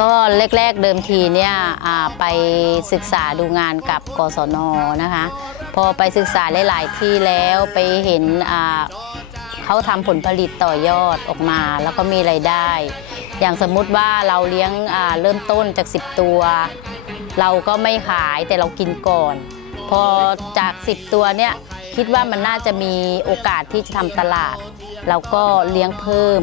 ก็แรก ๆเดิมทีเนี่ยไปศึกษาดูงานกับกศนนะคะ พอไปศึกษาหลาย ๆ ที่แล้วไปเห็นเขาทำผลผลิตต่อยอดออกมา แล้วก็มีไรายได้ อย่างสมมุติว่าเราเลี้ยงเริ่มต้นจาก 10 ตัว เราก็ไม่ขายแต่เรากินก่อน พอจาก 10 ตัวเนี่ยคิดว่ามันน่าจะมีโอกาสที่จะทำตลาด เราก็เลี้ยงเพิ่ม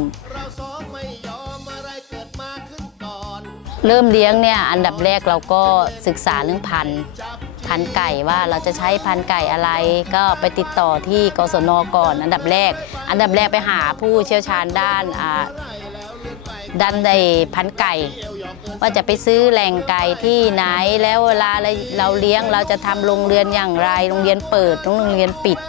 เริ่มเลี้ยงเนี่ยอันดับแรกเราก็ศึกษาเรื่องพันธุ์พันธุ์ไก่ว่าเราจะใช้พันธุ์ไก่อะไร ก็ไปติดต่อที่กศนก่อน อันดับแรก อันดับแรกไปหาผู้เชี่ยวชาญด้านด้านในพันธุ์ไก่ ว่าจะไปซื้อแหล่งไก่ที่ไหนแล้วเวลาเราเลี้ยงเราจะทำโรงเรือนอย่างไรโรงเรียนเปิดโรงเรียนปิด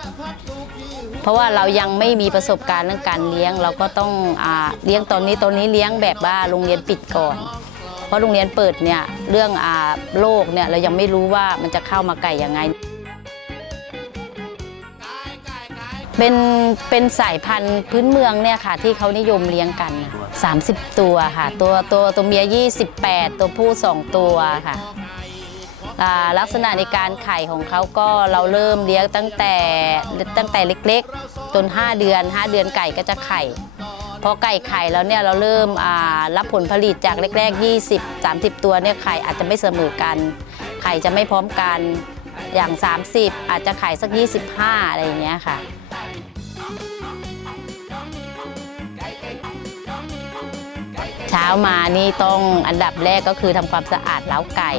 เพราะว่าเรายังไม่มีประสบการณ์เรื่องการเลี้ยง เราก็ต้องอเลี้ยงตอนนี้ตอนนี้เลี้ยงแบบว่าโรงเรียนปิดก่อน เพราะโรงเรียนเปิดเนี่ยเรื่องอาโรคเนี่ยเรายังไม่รู้ว่ามันจะเข้ามาไก่ยังไง เป็นเป็นสายพันธุ์พื้นเมืองเนี่ยค่ะที่เขานิยมเลี้ยงกัน 30 ตัวค่ะตัวตัวตัวเมีย 28 ตัวผู้ 2 ตัวค่ะลักษณะในการไข่ของเขาก็เราเริ่มเลี้ยงตั้งแต่ตั้งแต่เล็กๆ จน 5 เดือน 5 เดือนไก่ก็จะไข่ อไก่ไข่แล้วเนี่ยเราเริ่มรับผลผลิตจากแรก ๆ 20 30 ตัวเนี่ยไข่อาจจะไม่เสมอกัน ไข่จะไม่พร้อมกันอย่าง 30 อาจจะไข่สัก 25 อะไรอย่างเงี้ยค่ะเช้ามานี่ต้องอันดับแรกก็คือทำความสะอาดเล้าไก่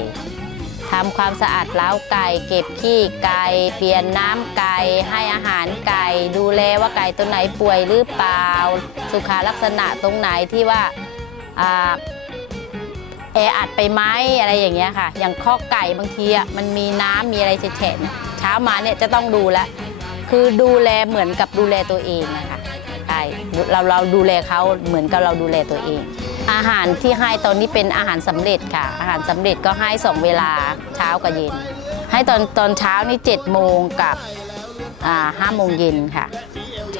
ทำความสะอาดเล้าไก่ เก็บขี้ไก่ เปลี่ยนน้ำไก่ ให้อาหารไก่ ดูแลว่าไก่ตัวไหนป่วยหรือเปล่า สุขาลักษณะตรงไหนที่ว่าอแออัดไปไหมอะไรอย่างเงี้ยค่ะ อย่างข้อกไก่บางทีอะมันมีน้ำมีอะไรแฉะเนี่ยเช้ามาเนี่ยจะต้องดูแลวคือดูแลเหมือนกับดูแลตัวเองนะคะใช่เราเราดูแลเขาเหมือนกับเราดูแลตัวเอง อาหารที่ให้ตอนนี้เป็นอาหารสำเร็จค่ะ อาหารสำเร็จก็ให้สองเวลาเช้ากับเย็น ให้ตอนตอนเช้านี่7จ็ดโมงกับห้าโมงเย็นค่ะ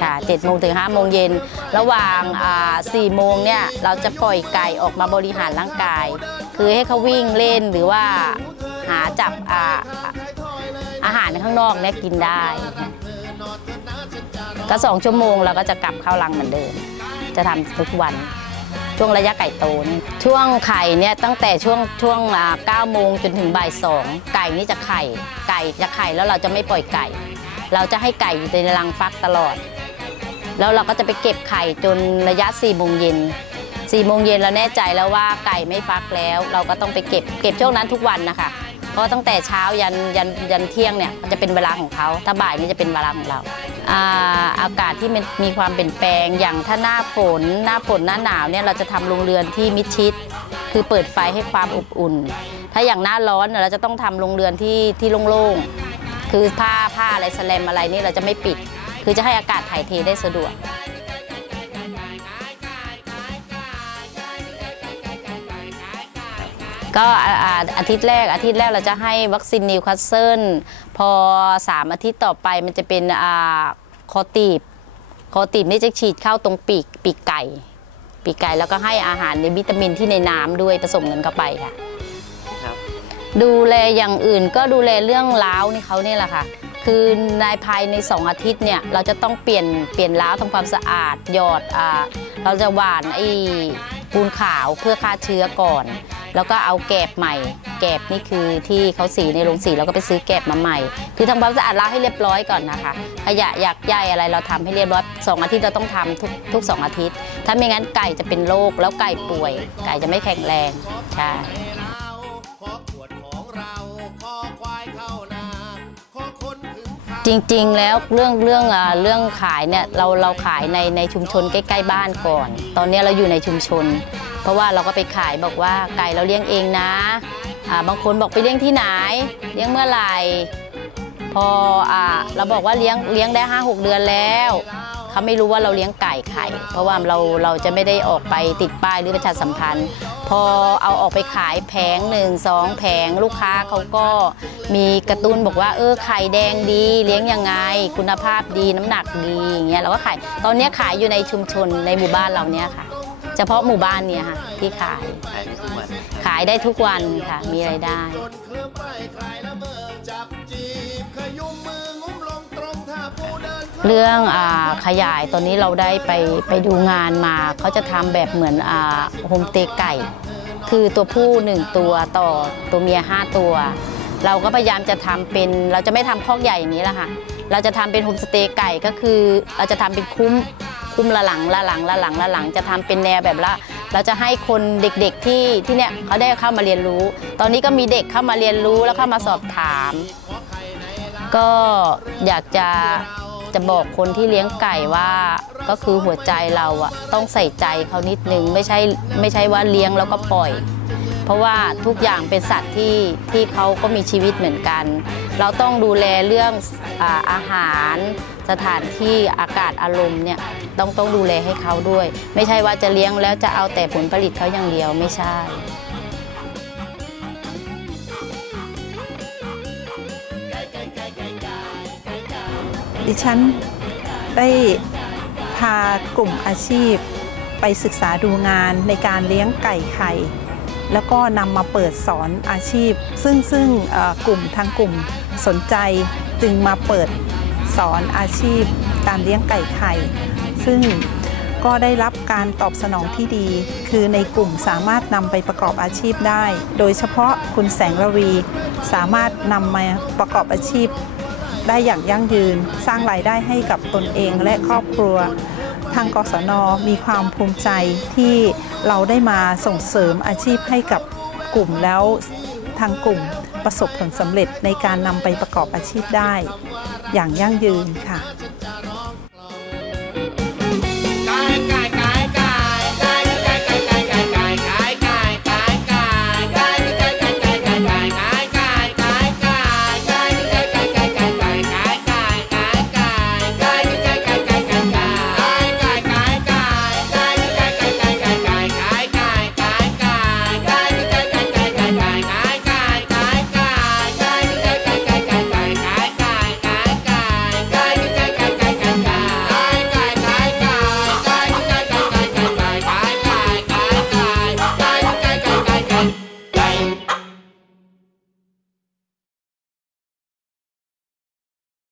ค่ะเจ็ดโมงถึงห้าโมงเย็น ระหว่างสี่โมงเนี่ยเราจะปล่อยไก่ออกมาบริหารร่างกาย คือให้เขาวิ่งเล่นหรือว่าหาจับอาอาหารข้างนอกเนี่ยกินได้ ก็สองชั่วโมงเราก็จะกลับเข้ารังเหมือนเดิม จะทำทุกวัน ช่วงระยะไก่โตนี่ช่วงไข่เนี่ยตั้งแต่ช่วงช่วงเก้าโมงจนถึงบ่ายสองไก่นี่จะไข่ไก่จะไข่แล้วเราจะไม่ปล่อยไก่ เราจะให้ไก่อยู่ในรังฟักตลอด แล้วเราก็จะไปเก็บไข่จนระยะ4โมงเย็นสี่โมงเย็นเราแน่ใจแล้วว่าไก่ไม่ฟักแล้ว เราก็ต้องไปเก็บเก็บช่วงนั้นทุกวันนะคะเพราะตั้งแต่เช้ายันยันยันเที่ยงเนี่ยมันจะเป็นเวลาของเขาถ้าบ่ายนี่จะเป็นเวลาของเรา อากาศที่มันมีความเปลี่ยนแปลง อย่างถ้าหน้าฝน หน้าฝนหน้าหนาวเนี่ยเราจะทำโรงเรือนที่มิดชิด คือเปิดไฟให้ความอบอุ่น ถ้าอย่างหน้าร้อนเนี่ยเราจะต้องทำโรงเรือนที่ที่โล่งๆคือผ้าผ้าอะไรแสลมอะไรนี่เราจะไม่ปิด คือจะให้อากาศถ่ายเทได้สะดวก ก็อ่าอ่าอาทิตย์แรกอาทิตย์แรกเราจะให้วัคซีนนิวคาสเซิลพอ 3 อาทิตย์ต่อไปมันจะเป็นอ่าคอตีบคอตีบนี่จะฉีดเข้าตรงปีกปีกไก่ ปีกไก่แล้วก็ให้อาหารในวิตามินที่ในน้ำด้วยผสมกันเข้าไปค่ะครับดูแลอย่างอื่นก็ดูแลเรื่องล้าวนี่เขาเนี่ยแหละค่ะ คือในภายใน 2 อาทิตย์เนี่ยเราจะต้องเปลี่ยนเปลี่ยนล้าวทำความสะอาดหยอดอ่าเราจะหว่านไอ้ปูนขาวเพื่อฆ่าเชื้อก่อน แล้วก็เอาแกบใหม่ แกบนี่คือที่เขาสีในโรงสีแล้วก็ไปซื้อแกบมาใหม่ คือทำความสะอาดล้างให้เรียบร้อยก่อนนะคะขยะอยากใยอะไรเราทำให้เรียบร้อยสองอาทิตย์เราต้องทำทุกทุกสองอาทิตย์ ถ้าไม่งั้นไก่จะเป็นโรคแล้วไก่ป่วย ไก่จะไม่แข็งแรงใช่จริงๆ แล้วเรื่องเรื่องอ่าเรื่องขายเนี่ยเราเราขายในในชุมชนใกล้ ๆ บ้านก่อน ตอนนี้เราอยู่ในชุมชน เพราะว่าเราก็ไปขายบอกว่าไก่เราเลี้ยงเองนะบางคนบอกไปเลี้ยงที่ไหน เลี้ยงเมื่อไหร่ พออเราบอกว่าเลี้ยงเลี้ยงได้ห้าหกเดือนแล้วเขาไม่รู้ว่าเราเลี้ยงไก่ไข่ เพราะว่าเราเราจะไม่ได้ออกไปติดป้ายหรือประชาสัมพันธ์ พอเอาออกไปขายแผงหนึ่งสองแผงลูกค้าเขาก็มีกระตุ้นบอกว่าเออไข่แดงดีเลี้ยงยังไง คุณภาพดีน้ำหนักดีอย่างเงี้ยเราก็ขายตอนนี้ขายอยู่ในชุมชนในหมู่บ้านเราเนี้ยค่ะ เฉพาะหมู่บ้านเนี่ยค่ะที่ขายขายได้ทุกวันขายได้ทุกวันค่ะมีรายได้จนเคลื่อนไปคลายละเมอจับจีบขยุมมืองุ้มลงตรงท่าผู้เดินเรื่องอาขยายตอนนี้เราได้ไปไปดูงานมา เขาจะทำแบบเหมือนโฮมสเตย์ไก่ คือตัวผู้หนึ่งตัวต่อตัวเมียห้าตัว เราก็พยายามจะทำเป็นเราจะไม่ทำคอกใหญ่อย่างนี้แหละค่ะ เราจะทำเป็นโฮมสเตย์ไก่ก็คือเราจะทำเป็นคุ้ม คุ้มละหลังละหลังละหลังละหลังจะทำเป็นแนวแบบละเราจะให้คนเด็กๆที่ที่เนี่ยเขาได้เข้ามาเรียนรู้ ตอนนี้ก็มีเด็กเข้ามาเรียนรู้แล้วเข้ามาสอบถาม ก็อยากจะจะบอกคนที่เลี้ยงไก่ว่าก็คือหัวใจเราอะต้องใส่ใจเขานิดนึงไม่ใช่ไม่ใช่ว่าเลี้ยงแล้วก็ปล่อย เพราะว่าทุกอย่างเป็นสัตว์ที่ที่เขาก็มีชีวิตเหมือนกัน เราต้องดูแลเรื่องอาอาหาร สถานที่อากาศอารมณ์เนี่ยต้องต้องดูแลให้เขาด้วย ไม่ใช่ว่าจะเลี้ยงแล้วจะเอาแต่ผลผลิตเขาอย่างเดียวไม่ใช่ดิฉันได้พากลุ่มอาชีพไปศึกษาดูงานในการเลี้ยงไก่ไข่ แล้วก็นำมาเปิดสอนอาชีพ ซึ่งซึ่งกลุ่มทางกลุ่มสนใจจึงมาเปิด สอนอาชีพการเลี้ยงไก่ไข่ ซึ่งก็ได้รับการตอบสนองที่ดี คือในกลุ่มสามารถนำไปประกอบอาชีพได้ โดยเฉพาะคุณแสงระวี สามารถนำมาประกอบอาชีพ ได้อย่างยั่งยืน สร้างรายได้ให้กับตนเองและครอบครัว ทางกศนมีความภูมิใจที่เราได้มาส่งเสริมอาชีพให้กับกลุ่มแล้วทางกลุ่ม ประสบผลสำเร็จในการนำไปประกอบอาชีพได้ อย่างยั่งยืนค่ะ